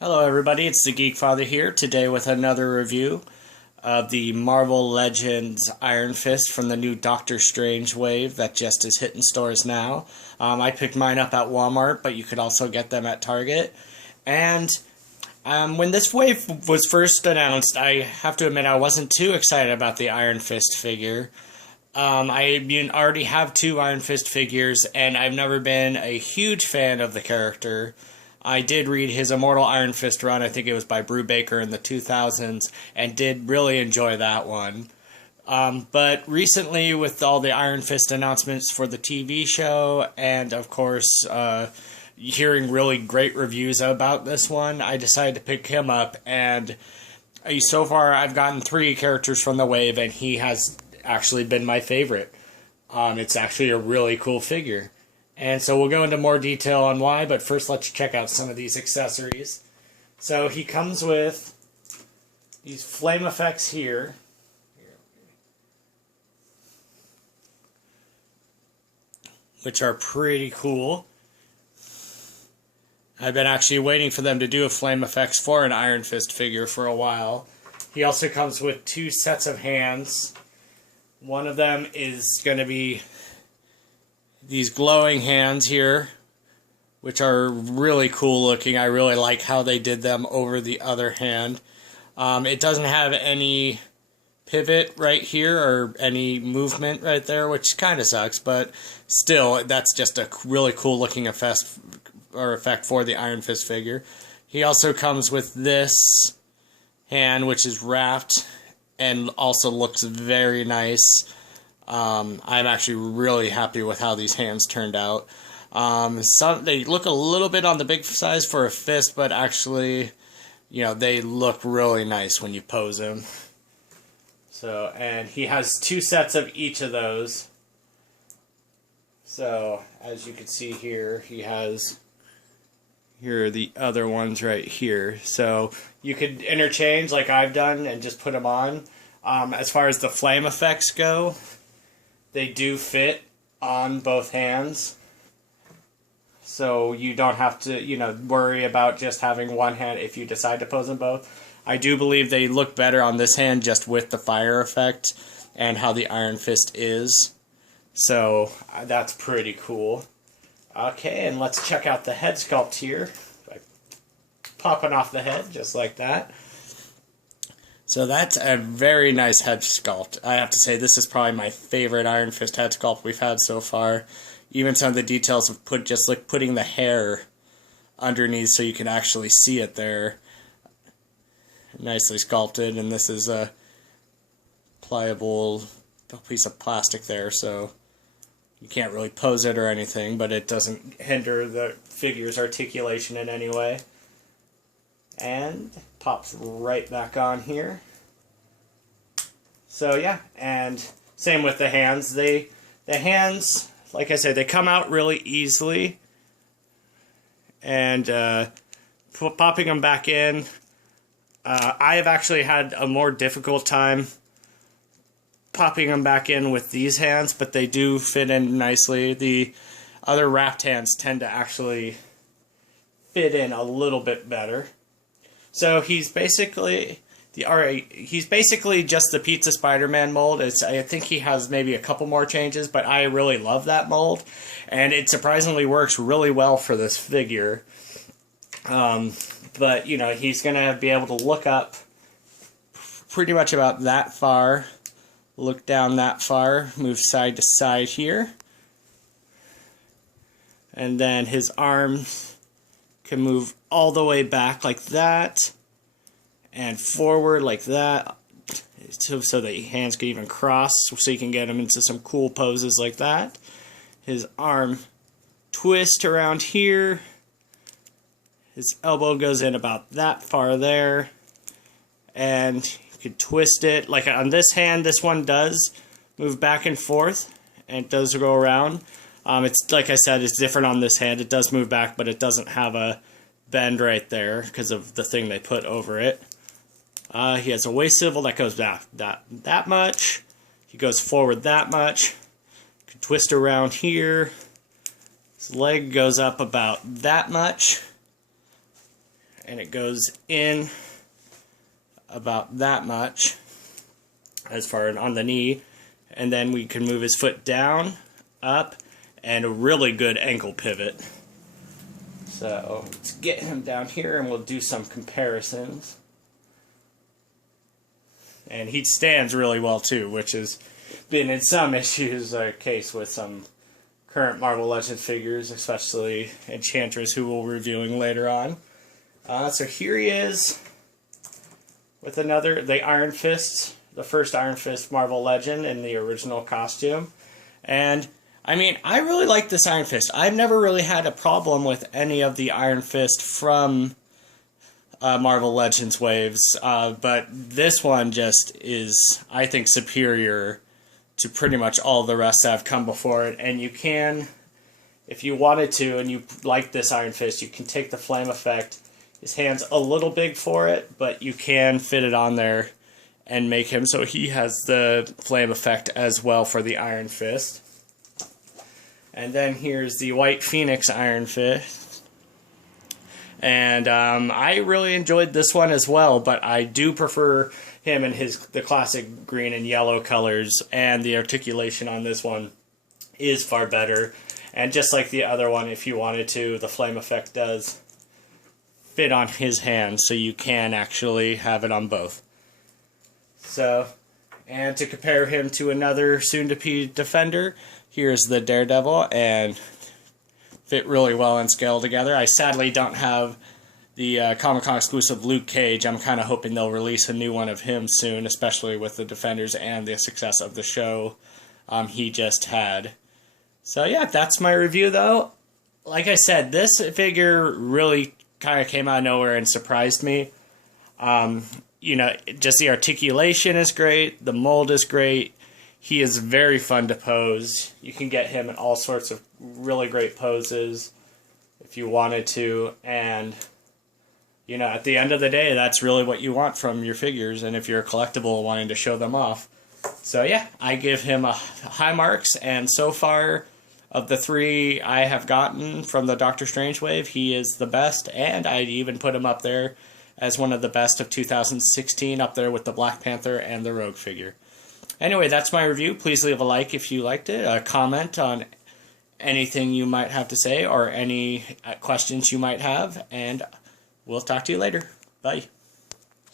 Hello everybody, it's the Geek Father here, today with another review of the Marvel Legends Iron Fist from the new Doctor Strange wave that just is hitting stores now. I picked mine up at Walmart, but you could also get them at Target. And when this wave was first announced, I have to admit I wasn't too excited about the Iron Fist figure. I already have two Iron Fist figures, and I've never been a huge fan of the character. I did read his Immortal Iron Fist run, I think it was by Brubaker in the 2000s, and did really enjoy that one. But recently, with all the Iron Fist announcements for the TV show, and of course, hearing really great reviews about this one, I decided to pick him up, and so far I've gotten 3 characters from the wave, and he has actually been my favorite. It's actually a really cool figure. And so we'll go into more detail on why, but first let's check out some of these accessories. So he comes with these flame effects here. Which are pretty cool. I've been actually waiting for them to do a flame effects for an Iron Fist figure for a while. He also comes with 2 sets of hands. One of them is going to be these glowing hands here, which are really cool looking. I really like how they did them over the other hand. It doesn't have any pivot right here or any movement right there, which kind of sucks, but still, that's just a really cool looking effect for the Iron Fist figure. He also comes with this hand, which is wrapped and also looks very nice. I'm actually really happy with how these hands turned out. They look a little bit on the big size for a fist, but actually, they look really nice when you pose them. So, and he has 2 sets of each of those. So, as you can see here, here are the other ones right here. So, you could interchange like I've done and just put them on. As far as the flame effects go, they do fit on both hands, so you don't have to, worry about just having one hand if you decide to pose them both. I do believe they look better on this hand just with the fire effect and how the Iron Fist is. So that's pretty cool. Okay, and let's check out the head sculpt here. Popping off the head just like that. So that's a very nice head sculpt. I have to say, this is probably my favorite Iron Fist head sculpt we've had so far. Even some of the details of putting the hair underneath so you can actually see it there. Nicely sculpted, and this is a pliable piece of plastic there, so you can't really pose it or anything, but it doesn't hinder the figure's articulation in any way. And pops right back on here. So yeah, and same with the hands. The hands, like I said, they come out really easily. And popping them back in, I have actually had a more difficult time popping them back in with these hands, but they do fit in nicely. The other wrapped hands tend to actually fit in a little bit better. So he's basically just the Pizza Spider-Man mold. I think he has maybe a couple more changes, but I really love that mold, and it surprisingly works really well for this figure. But he's gonna be able to look up pretty much about that far, look down that far, move side to side here, and then his arms can move all the way back like that and forward like that, so the hands can even cross, so you can get him into some cool poses like that. His arm twist around here, his elbow goes in about that far there, and you can twist it like on this hand. This one does move back and forth, and it does go around. It's like I said, it's different on this hand. It does move back, but it doesn't have a bend right there because of the thing they put over it. He has a waist swivel that goes back that much. He goes forward that much. You can twist around here. His leg goes up about that much. and it goes in about that much as far on the knee, and then we can move his foot down, up, and a really good ankle pivot. So let's get him down here and we'll do some comparisons. And he stands really well too, which has been in some issues a case with some current Marvel Legends figures, especially Enchantress, who we'll be reviewing later on. So here he is with the Iron Fist, the first Iron Fist Marvel Legend in the original costume. And I mean, I really like this Iron Fist. I've never really had a problem with any of the Iron Fist from Marvel Legends waves, but this one just is, I think, superior to pretty much all the rest that have come before it. And you can, if you wanted to, and you like this Iron Fist, you can take the flame effect. His hand's a little big for it, but you can fit it on there and make him so he has the flame effect as well for the Iron Fist. And then here's the White Phoenix Iron Fist. And I really enjoyed this one as well, but I do prefer him in the classic green and yellow colors, and the articulation on this one is far better. And just like the other one, if you wanted to, the flame effect does fit on his hand, so you can actually have it on both. So, and to compare him to another soon-to-be Defender, here's the Daredevil, and fit really well and scale together. I sadly don't have the Comic-Con exclusive Luke Cage. I'm kind of hoping they'll release a new one of him soon, especially with the Defenders and the success of the show he just had. So yeah, that's my review though. Like I said, this figure really kind of came out of nowhere and surprised me. You know, just the articulation is great, the mold is great. He is very fun to pose. You can get him in all sorts of really great poses if you wanted to, and you know, at the end of the day, that's really what you want from your figures, and if you're a collectible wanting to show them off. So yeah, I give him a high marks, and so far, of the three I have gotten from the Doctor Strange wave, he is the best, and I'd even put him up there as one of the best of 2016, up there with the Black Panther and the Rogue figure. Anyway, that's my review. Please leave a like if you liked it, a comment on anything you might have to say, or any questions you might have, and we'll talk to you later. Bye.